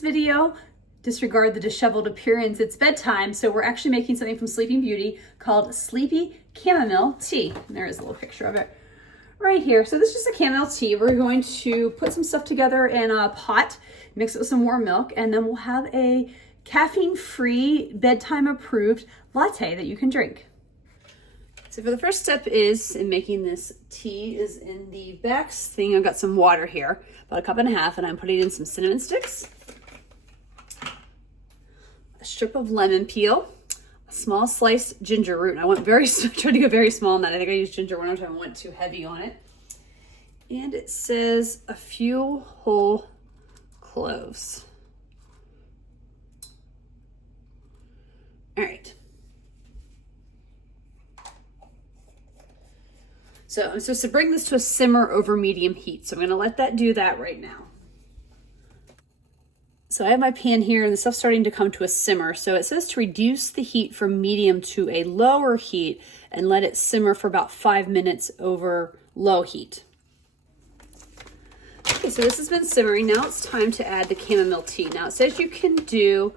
video, disregard the disheveled appearance, it's bedtime, so we're actually making something from Sleeping Beauty called Sleepy Chamomile Tea. And there is a little picture of it right here. So this is just a chamomile tea. We're going to put some stuff together in a pot, mix it with some warm milk, and then we'll have a caffeine-free, bedtime-approved latte that you can drink. So for the first step is in making this tea is in the back thing. I've got some water here, about a cup and a half, and I'm putting in some cinnamon sticks, a strip of lemon peel, a small sliced ginger root. And I tried to go very small on that. I think I used ginger one time. I went too heavy on it. And it says a few whole cloves. All right. So I'm supposed to bring this to a simmer over medium heat. So I'm gonna let that do that right now. So I have my pan here and the stuff's starting to come to a simmer. So it says to reduce the heat from medium to a lower heat and let it simmer for about 5 minutes over low heat. Okay, so this has been simmering. Now it's time to add the chamomile tea. Now it says you can do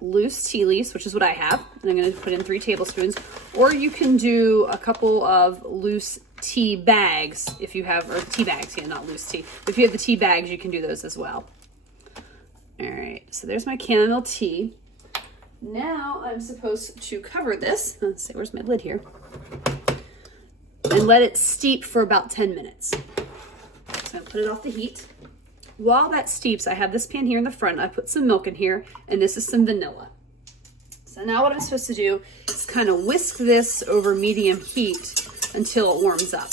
loose tea leaves, which is what I have, and I'm going to put in 3 tablespoons, or you can do a couple of loose tea bags if you have, or tea bags, yeah, not loose tea. If you have the tea bags, you can do those as well. All right, so there's my chamomile tea. Now I'm supposed to cover this. Let's see, where's my lid here? And let it steep for about 10 minutes. So I'm gonna put it off the heat. While that steeps, I have this pan here in the front. I put some milk in here, and this is some vanilla. So now what I'm supposed to do is kind of whisk this over medium heat until it warms up.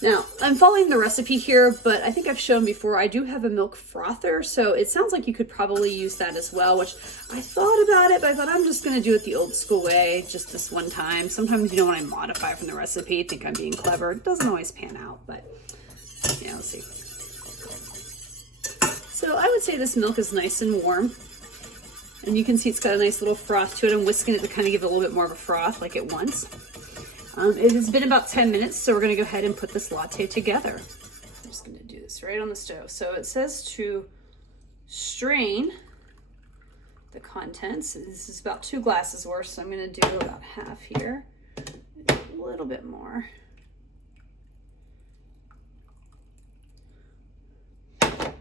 Now, I'm following the recipe here, but I think I've shown before, I do have a milk frother, so it sounds like you could probably use that as well, which I thought about it, but I thought I'm just gonna do it the old school way, just this one time. Sometimes, you know, when I modify from the recipe, I think I'm being clever. It doesn't always pan out, but yeah, let's see. So I would say this milk is nice and warm, and you can see it's got a nice little froth to it. I'm whisking it to kind of give it a little bit more of a froth like it wants. It has been about 10 minutes, so we're going to go ahead and put this latte together. I'm just going to do this right on the stove. So it says to strain the contents. This is about 2 glasses worth, so I'm going to do about half here, a little bit more. All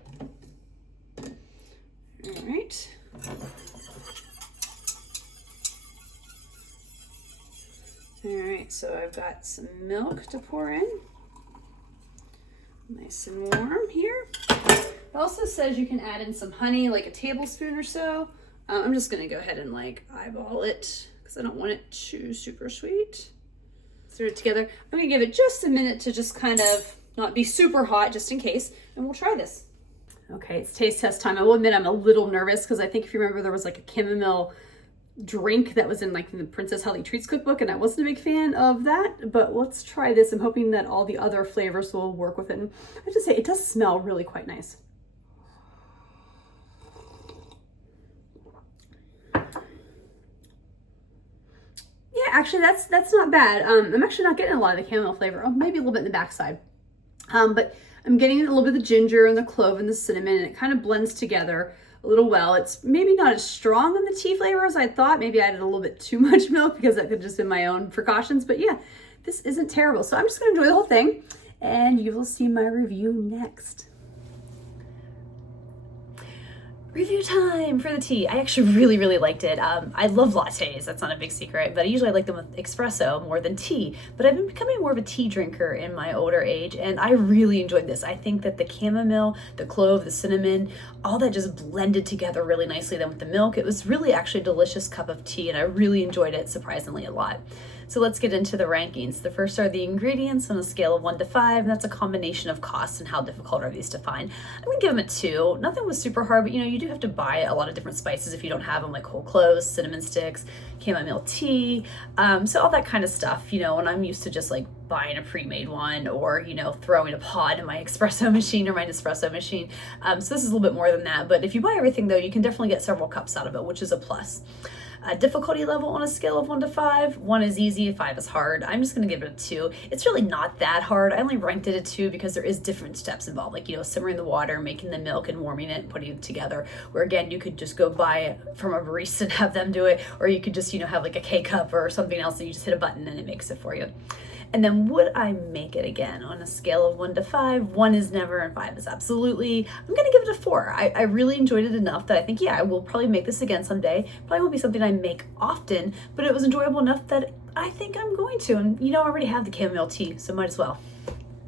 right. All right, so I've got some milk to pour in. Nice and warm here. It also says you can add in some honey, like a tablespoon or so. I'm just gonna go ahead and like eyeball it because I don't want it too super sweet. Stir it together. I'm gonna give it just a minute to just kind of not be super hot just in case, and we'll try this. Okay, it's taste test time. I will admit I'm a little nervous because I think if you remember there was like a chamomile drink that was in like the Princess Holly Treats cookbook, and I wasn't a big fan of that, but let's try this. I'm hoping that all the other flavors will work with it. And I have to say, it does smell really quite nice. Yeah, actually that's not bad. I'm actually not getting a lot of the chamomile flavor. Oh, maybe a little bit in the backside. But I'm getting a little bit of the ginger and the clove and the cinnamon, and it kind of blends together a little well. It's maybe not as strong in the tea flavor as I thought. Maybe I added a little bit too much milk because that could just been my own precautions. But yeah, this isn't terrible. So I'm just going to enjoy the whole thing, and you will see my review next. Review time for the tea. I actually really liked it. I love lattes, that's not a big secret, but usually I like them with espresso more than tea. But I've been becoming more of a tea drinker in my older age, and I really enjoyed this. I think that the chamomile, the clove, the cinnamon, all that just blended together really nicely then with the milk. It was really actually a delicious cup of tea, and I really enjoyed it surprisingly a lot. So let's get into the rankings. The first are the ingredients on a scale of 1 to 5, and that's a combination of costs and how difficult are these to find. I'm gonna give them a 2. Nothing was super hard, but you know, you do have to buy a lot of different spices if you don't have them, like whole cloves, cinnamon sticks, chamomile tea, so all that kind of stuff, you know, and I'm used to just like buying a pre-made one or, you know, throwing a pod in my espresso machine or my Nespresso machine. So this is a little bit more than that. But if you buy everything, though, you can definitely get several cups out of it, which is a plus. Difficulty level on a scale of 1 to 5. 1 is easy, 5 is hard. I'm just going to give it a 2. It's really not that hard. I only ranked it a 2 because there is different steps involved, like, you know, simmering the water, making the milk and warming it and putting it together, where again, you could just go buy it from a barista and have them do it, or you could just, you know, have like a K-cup or something else and you just hit a button and it makes it for you. And then would I make it again on a scale of 1 to 5? 1 is never and 5 is absolutely. I'm going to give it a 4. I really enjoyed it enough that I think, yeah, I will probably make this again someday. Probably won't be something I make often, but it was enjoyable enough that I think I'm going to. And, you know, I already have the chamomile tea, so might as well.